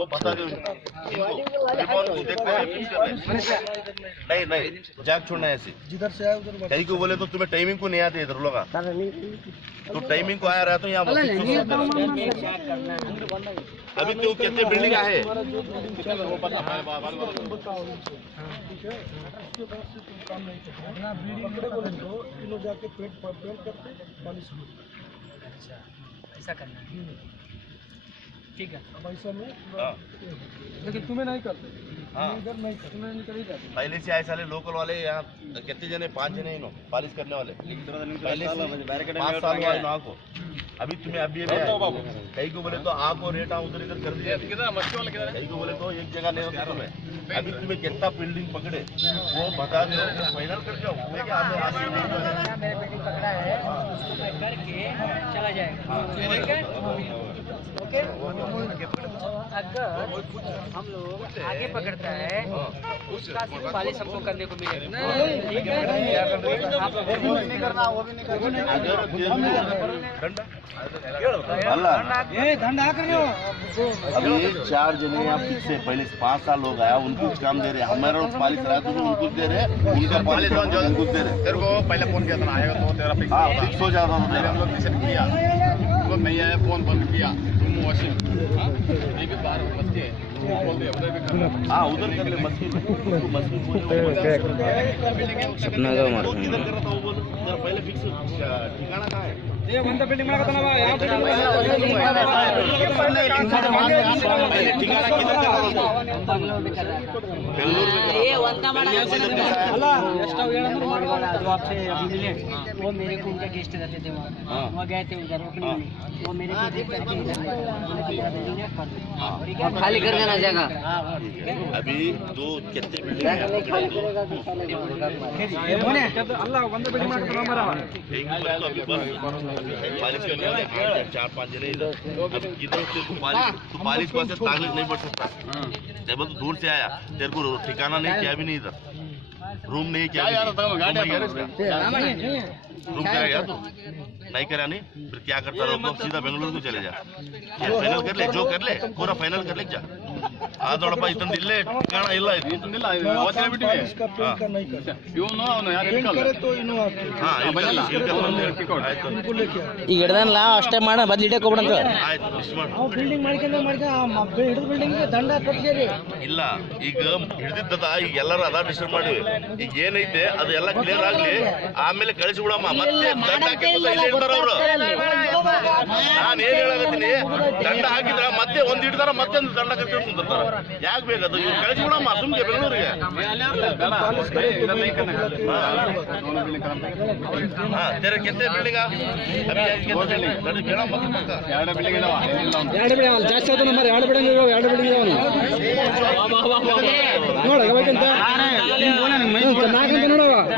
वो बता दो इनको देखते हैं है। नहीं नहीं जैक छोड़ना है ऐसे जिधर से आए उधर कहीं को बोले तो तुम्हें टाइमिंग को नहीं आते इधर लोग तो टाइमिंग को आया रहा तो यहाँ तो। अभी तो कितने बिल्डिंग है तो जाके पेट पेंट करते ऐसा करना है ठीक है। अब ऐसा में हाँ। लेकिन तुम्हें नहीं करते। हाँ। इधर नहीं तुम्हें नहीं करेगा पहले से आए साले लोकल वाले यहाँ कितने जने पाँच जने इनो पालिश करने वाले। पहले से पाँच साल को। अभी तुम्हें अभी। कहीं को बोले तो आपको रेट आप उधर इधर कर दिया कहीं को बोले तो एक जगह नहीं होता तुम्हें। अभी तुम्हें कितना बिल्डिंग पकड़े वो बता दो। फाइनल कर जाओ। ही है। मेरे बेटी पकड़ा है उसको मैं करके चला जाएगा। अगर हम लोग आगे पकड़ता है उसका सिर्फ़ हमको करने को मिलेगा ठीक है आप अगर जेल में दंड ये धंधा कर रहे हो अभी चार जने यहाँ फिक्स पहले पाँच साल हो गया उनको कुछ काम दे रहे हैं। हमारा पालिश रहा तो उनको दे रहे हैं उनका पालिश उनको दे रहे तेरे को पहले फ़ोन किया था ना आएगा तो तेरा फिक्स हाँ जाता था हम लोग किया। तो नहीं आया फ़ोन बंद किया। वॉशिंग ये भी बाहर बच्चे बोल उधर भी करना। हाँ उधर कर ले मस्जिद में सपना का मार कर पहले फिक्स ठिकाना कहाँ है? ये बंदा बिल्डिंग में बना था ना भाई यहाँ पे ठिकाना किधर कर रहा था है आपसे अभी मिले वो मेरे को उनके गेस्ट रहते थे हाँ। वहाँ वहाँ गए थे उधर वो मेरे को देख करके इधर है है खाली कर देना जगह हाँ हाँ, है अभी दो कितने बिल्डिंग है तो अल्लाह बंदा हमारा तो करने वाले आठ चार पाँच जने इधर अब इधर से तू पालिश तू से ताकलीफ नहीं बढ़ सकता तो दूर से आया तेरे को ठिकाना नहीं क्या भी नहीं इधर रूम नहीं क्या यार, नहीं। गाड़ी रूम नहीं आता है इसका? रूम करेगा तू नहीं करा नहीं फिर क्या करता रहो तो सीधा बेंगलुरु को चले जा फाइनल कर ले जो कर ले पूरा फाइनल कर ले जा ಆ ದೊಡ್ಡಪ್ಪ ಇತ್ತಂದು ಇಲ್ಲೇ ಕಾಣ ಇಲ್ಲ ಇದು ಇಲ್ಲ ವಚನ ಬಿಟ್ಟಿವೆ इसका पेंट का नहीं करते ಇವನು ಅವನು ಯಾರು पेंट ಇಟ್ಕೊಳ್ಳ करे तो इन्हों आते हैं। ಹಾ ಇಲ್ಕಲ್ಲ ಇಲ್ಕಲ್ಲ ಒಂದು ಆಯ್ತು उनको लेके आते ಈಗ ಹಿಡ್ದಲ್ಲ ಅಷ್ಟೇ ಮಾಡ ಬದ್ಲು ಇಡಕ್ಕೆ ಹೋಗ್ಬಿಡಂತ ಆಯ್ತು ಇಷ್ಟು ಮಾಡು ನಾವು ಬಿಲ್ಡಿಂಗ್ ಮಾಡ್ಕೊಂಡು ಮಾಡ್ಕೊಂಡು ಹಿಡಿದು ಬಿಲ್ಡಿಂಗ್ ದಂಡ ಕಟ್ಟಿದ್ದೀರಿ ಇಲ್ಲ ಈಗ ಹಿಡಿದಿದ್ದದ ಈಗ ಎಲ್ಲರೂ ಅದ ಡಿಸ್ಟರ್ಬ್ ಮಾಡಿವಿ ಈಗ ಏನೈತೆ ಅದು ಎಲ್ಲ ಕ್ಲಿಯರ್ ಆಗ್ಲಿ ಆಮೇಲೆ ಕಳಿಸಿ ಬಿಡಮ್ಮ ದಂಡ ಅವ್ರು ನಾನು ಏನ್ ಹೇಳಕತ್ತೀನಿ? ದಂಡ ಹಾಕಿದ್ರ ಮತ್ತೆ ಒಂದ್ ಮತ್ತೆ ಒಂದು ದಂಡ ಕಟ್ಟಿರ್ತಾರ ಯಾಕೆ ಬೇಕದು? ಇವ್ರು ಕಳಿಸಿ ಸುಮ್ಗೆ ಬೆಂಗಳೂರಿಗೆ. ಕೆತ್ತೆ ಎರಡು ಜಾಸ್ತಿ ನಮ್ಮ ಎರಡು ಎರಡು ನೋಡ ನೋಡ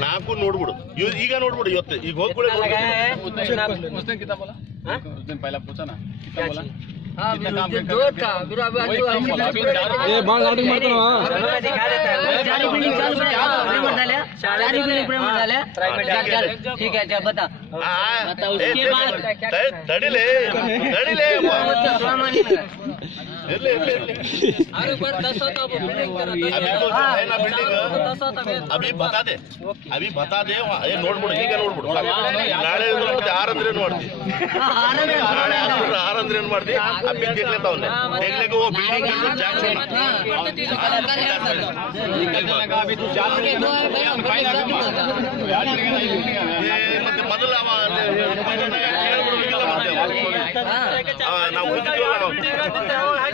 ನಾಲ್ಕು ನೋಡ್ಬಿಡು ಇವ್- ಈಗ ನೋಡ್ಬಿಡು ಇವತ್ತು ಈಗ ಹೋಗ್ಬಿಡು उस दिन कितना बोला उस दिन पहला पूछा ना कितना बोला हाँ कितना काम फिर कर दो था फिर अब वही काम बोला अभी चार ಏ ಭಾಳ ಲಾಟಿಂಗ್ ಮಾಡ್ತಾನ दिखा देता है चारी बिल्डिंग चालू करे प्रेमर डाले चारी बिल्डिंग प्रेमर डाले चल चल ठीक है चल बता ಆ, बता ಏ, उसके ತಡಿ- बाद ತಡಿ- ತಡಿಲೇ ತಡಿಲೇ ಅಪ್ಪ. ಇರ್ಲಿ ಇರ್ಲಿ ಇರ್ಲಿ अरे पर दस होता वो बिल्डिंग कर अभी तो जो है ना बिल्डिंग दस होता मैं ಅಭಿ ಬತಾ ದೇ ಅಭಿ ಬತಾ ದೇ ವ- ಏ ನೋಡ್ಬಿಡು ಈಗ ನೋಡ್ಬಿಡು ನಾಳೆ ಇದ್ರೆ ಮತ್ತೆ ಆರಂದ್ರೆ ಏನ್ ಮಾಡ್ತಿ ನಾಳೆ ಆರಂದ್ರೆ ಆರಂದ್ರೆ ಏನ್ ಮಾಡ್ತಿ ಅಭಿ ದೇಖ್ಲೇತಾವನೆ ದೇಖ್ಲೇಗೆ ಓ ಬಿಲ್ಡಿಂಗ್ के जाग छोड़ना अभी तू चार बिल्डिंग फाइनल ಎರಡು ಬಿಲ್ಡಿಂಗ್ ಏ, ಮತ್ತೆ ಮೊದಲು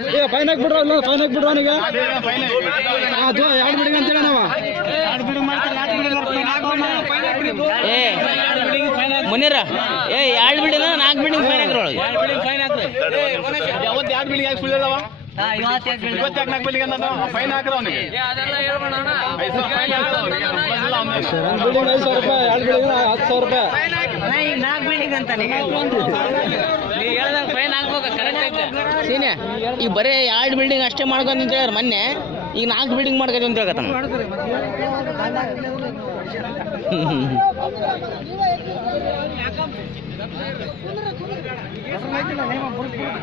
ಏ ಫೈನ್ ಹಾಕಿ ಬಿಡ್ರ ಫೈನ್ ಹಾಕಿ ಬಿಡ್ರ ಅವನಿಗೆ. ಅದು ಎರಡು ಬಿಲ್ಡಿಂಗ್ ಅಂತ ಹೇಳ ನಾವ? ಏ ಮುನೀರ ಏ ಎರಡು ಬಿಲ್ಡಿಂಗ್ ನಾಲ್ಕು ಬಿಲ್ಡಿಂಗ್ ಫೈನ್ ಹಾಕ್ರೊಳಗೆ ಯಾವತ್ತು ಎರಡು ಬಿಲ್ಡಿಂಗ್ ಯಾಕೆ ಸುಳ್ಳು ಹೇಳವ हाँ ಇವತ್ತು ಯಾಕೆ ಬಿಲ್ಡಿಂಗ್ ಇವತ್ತಾಗ ಬಿಲ್ಡಿಂಗ್ ಅಂತ ಫೈನ್ ಹತ್ತು ಸಾವಿರ ರೂಪಾಯಿ. ನಾಲ್ಕು ಬಿಲ್ಡಿಂಗ್ ಈಗ ಬರೀ ಎರಡು ಬಿಲ್ಡಿಂಗ್ ಅಷ್ಟೇ ಮಾಡ್ಕೊಂಡು ಅಂತ ಹೇಳಿದ್ರೆ ಮೊನ್ನೆ ಈಗ ನಾಲ್ಕು ಬಿಲ್ಡಿಂಗ್ ಮಾಡ್ಕೊಂಡು ಅಂತ ಹೇಳ್ಕತ್ತ